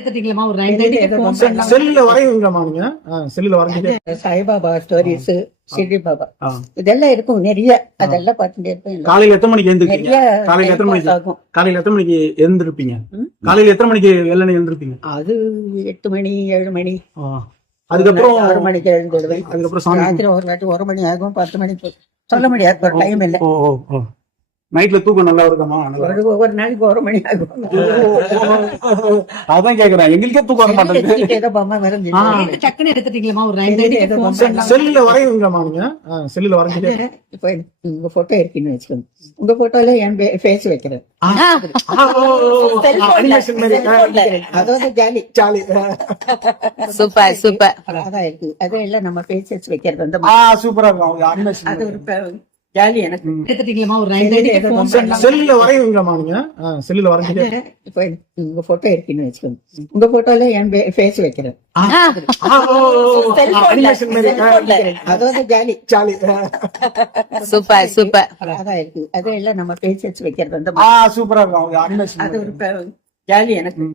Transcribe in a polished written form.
எடுத்துட்டீங்களா ஒரு 9:30 ஃபோன் பண்ணா செல்லுல வரைவீங்களாமா நீங்க? செல்லுல வரைஞ்சிட்டு சாய்பாபா ஸ்டோரிஸ், ஷிர்டி பாபா இதெல்லாம் இருக்கும் நிறைய. அதெல்லாம் பார்த்துட்டே இருப்பேன். காலையில எத்தனை மணிக்கு எழுந்திருப்பீங்க? நிறைய காலையில எத்தனை மணிக்கு ஆகும். காலையில எத்தனை மணிக்கு எழுந்திருப்பீங்க? காலையில எத்தனை மணிக்கு வெள்ளனை எழுந்திருப்பீங்க? அது 8 மணி 7 மணி அதுக்கப்புறம் 6 மணிக்கு எழுந்துடுவேன். அதுக்கப்புறம் சாமி ராத்திரி ஒரு வாட்டி 1 மணி ஆகும், 10 மணிக்கு சொல்ல முடியாது, ஒரு டைம் இல்லை. நைட்ல தூக்கம் நல்லா இருக்குமா? ஒரு நாளைக்கு 1 மணி ஆகும். அதான் கேக்குறேன், எங்களுக்கே தூக்கம் வர மாட்டேங்குது. ஏதோ பொம்மை வரைஞ்சி டக்குன்னு எடுத்துட்டீங்களா ஒரு 9:30 ஃபோன் பண்ணா செல்லுல வரைவீங்களாமா நீங்க? செல்லுல வரைஞ்சிட்டு இப்ப உங்க போட்டோ இருக்குன்னு வச்சுக்கோங்க. உங்க போட்டோல என் ஃபேஸ் வைக்கிறேன். அனிமேஷன் மாதிரி அதாவது ஜாலி ஜாலி. Super super. அதான் இருக்கு. அது எல்லாம் நம்ம ஃபேஸஸ் வைக்கிறது வந்து சூப்பரா இருக்கும் அனிமேஷன். அது ஒரு ஜாலி எனக்கு. எடுத்துட்டீங்களா ஒரு 9:30 ஃபோன் பண்ணா செல்லுல வரைவீங்களாமா நீங்க? செல்லுல வரைஞ்சிட்டு இப்ப உங்க போட்டோ இருக்குன்னு வச்சுக்கோங்க. உங்க போட்டோல என் ஃபேஸ் வைக்கிறேன். அனிமேஷன் மாதிரி அதாவது ஜாலி ஜாலி. Super super. அதான் இருக்கு. அது எல்லாம் நம்ம ஃபேஸஸ் வைக்கிறது வந்து சூப்பரா இருக்கும் அனிமேஷன். அது ஒரு ஜாலி எனக்கு.